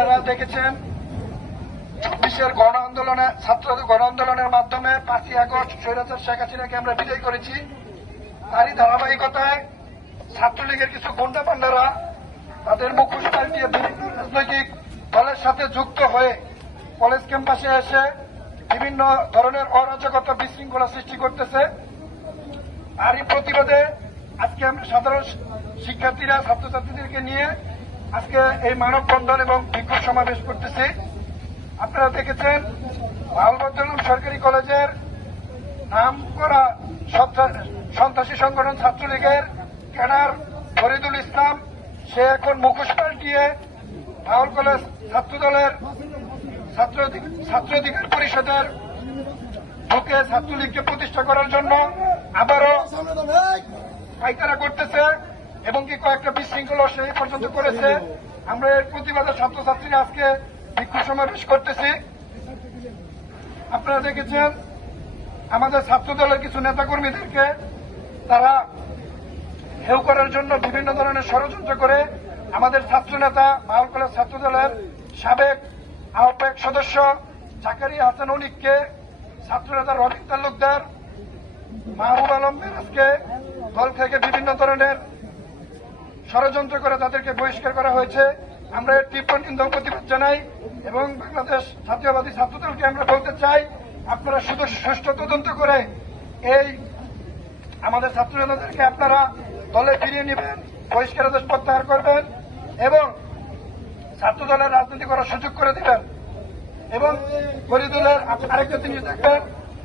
আপনারা দেখেছেন ২৪-এর গণ আন্দোলনে ছাত্র গণ আন্দোলনের মাধ্যমে ৫ই আগস্ট স্বৈরাচার শেখ হাসিনাকে আমরা বিজয় করেছি। তারই ধারাবাহিকতায় ছাত্রলীগের কিছু গুন্ডা পান্ডারা তাদের মুখোশ পাল্টিয়ে বিভিন্ন রাজনৈতিক দলের সাথে যুক্ত হয়ে কলেজ ক্যাম্পাসে এসে বিভিন্ন ধরনের অরাজকতা বিশৃঙ্খলা সৃষ্টি করতেছে। তারই প্রতিবাদে আজকে আমরা সাধারণ শিক্ষার্থীরা ছাত্রছাত্রীদেরকে নিয়ে আজকে এই মানববন্ধন এবং বিক্ষোভ সমাবেশ করতেছি। আপনারা দেখেছেন বাউলবদ্দলম সরকারি কলেজের নাম করা সন্ত্রাসী সংগঠন ছাত্রলীগের ক্যাডার ফরিদুল ইসলাম সে এখন মুখোশ পাল্টিয়ে বাউল কলেজ ছাত্রদলের ছাত্র অধিকার পরিষদের ঢুকে ছাত্রলীগকে প্রতিষ্ঠা করার জন্য আবারও পাইকারা করতেছে এবং কি কয়েকটা বিশৃঙ্খলা সেই পর্যন্ত করেছে। আমরা এর প্রতিবাদে ছাত্রছাত্রীরা আজকে বিক্ষোভ সমাবেশ করতেছি। আপনারা দেখেছেন আমাদের ছাত্র দলের কিছু নেতাকর্মীদেরকে তারা হেউ করার জন্য বিভিন্ন ধরনের ষড়যন্ত্র করে আমাদের ছাত্র নেতা বাউল কলেজ ছাত্র দলের সাবেক আহ্বায়ক সদস্য জাকারিয়া হাসান অনিককে, ছাত্র নেতা রবিন তালুকদার, মাহবুব আলম মেরাজকে দল থেকে বিভিন্ন ধরনের ষড়যন্ত্র করে তাদেরকে বহিষ্কার করা হয়েছে। আমরা এর তীব্র নিন্দা প্রতিবাদ জানাই এবং বাংলাদেশ জাতীয়বাদী ছাত্রদলকে আমরা বলতে চাই, আপনারা শুধু সুষ্ঠু তদন্ত করে এই আমাদের ছাত্র নেতাদেরকে আপনারা দলে ফিরিয়ে নেবেন, বহিষ্কারাদেশ প্রত্যাহার করবেন এবং ছাত্র দলের রাজনীতি করার সুযোগ করে দিবেন। এবং ফরিদুলের আরেকটা জিনিস দেখবেন,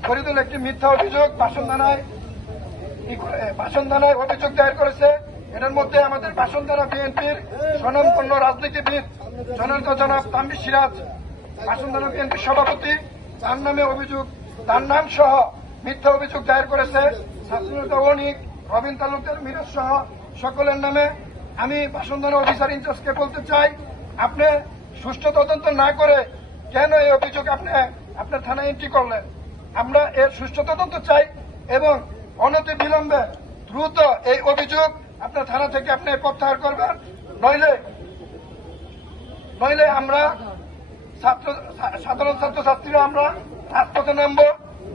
ফরিদুল একটি মিথ্যা অভিযোগ বাসন থানায় অভিযোগ দায়ের করেছে। এটার মধ্যে আমাদের বাসন থানা বিএনপির স্বনামধন্য রাজনীতিবিদ জনাব তানভীর সিরাজ, বাসন থানা বিএনপির সভাপতি, তার নামে অভিযোগ, তার নাম সহ মিথ্যা অভিযোগ দায়ের করেছে। ছাত্রনেতা অনিক, রবিন তালুকদার, মিরাজ সহ সকলের নামে। আমি বাসন থানা অফিসার ইনচার্জকে বলতে চাই, আপনি সুষ্ঠু তদন্ত না করে কেন এই অভিযোগ আপনি আপনার থানায় এন্ট্রি করলেন? আমরা এর সুষ্ঠু তদন্ত চাই এবং অনতি বিলম্বে দ্রুত এই অভিযোগ আপনার থানা থেকে আপনি প্রত্যাহার করবেন, নইলে আমরা সাধারণ ছাত্রছাত্রীরা আমরা রাজপথে নামবো,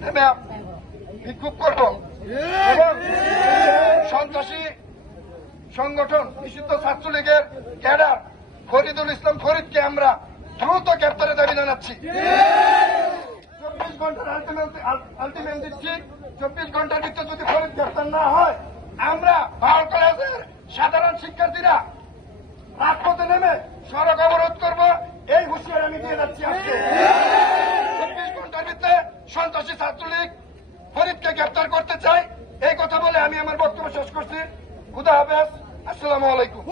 নেমে বিক্ষোভ করব এবং সন্ত্রাসী সংগঠন নিষিদ্ধ ছাত্রলীগের ক্যাডার ফরিদুল ইসলাম ফরিদকে আমরা দ্রুত গ্রেপ্তারের দাবি জানাচ্ছি। 24 ঘন্টার আলটিমেট দিচ্ছি। 24 ঘন্টার ভিতরে যদি ফরিদ গ্রেপ্তার না হয় আমরা বাউল কলেজের সাধারণ শিক্ষার্থীরা রাজপথে নেমে সড়ক অবরোধ করব, এই হুঁশিয়ারি আমি দিয়ে যাচ্ছি। আজকে 24 ঘন্টার ভিতরে সন্ত্রাসী ছাত্রলীগ ফরিদকে গ্রেপ্তার করতে চাই, এই কথা বলে আমি আমার বক্তব্য শেষ করছি। খুদা হাফেজ, আসসালামু আলাইকুম।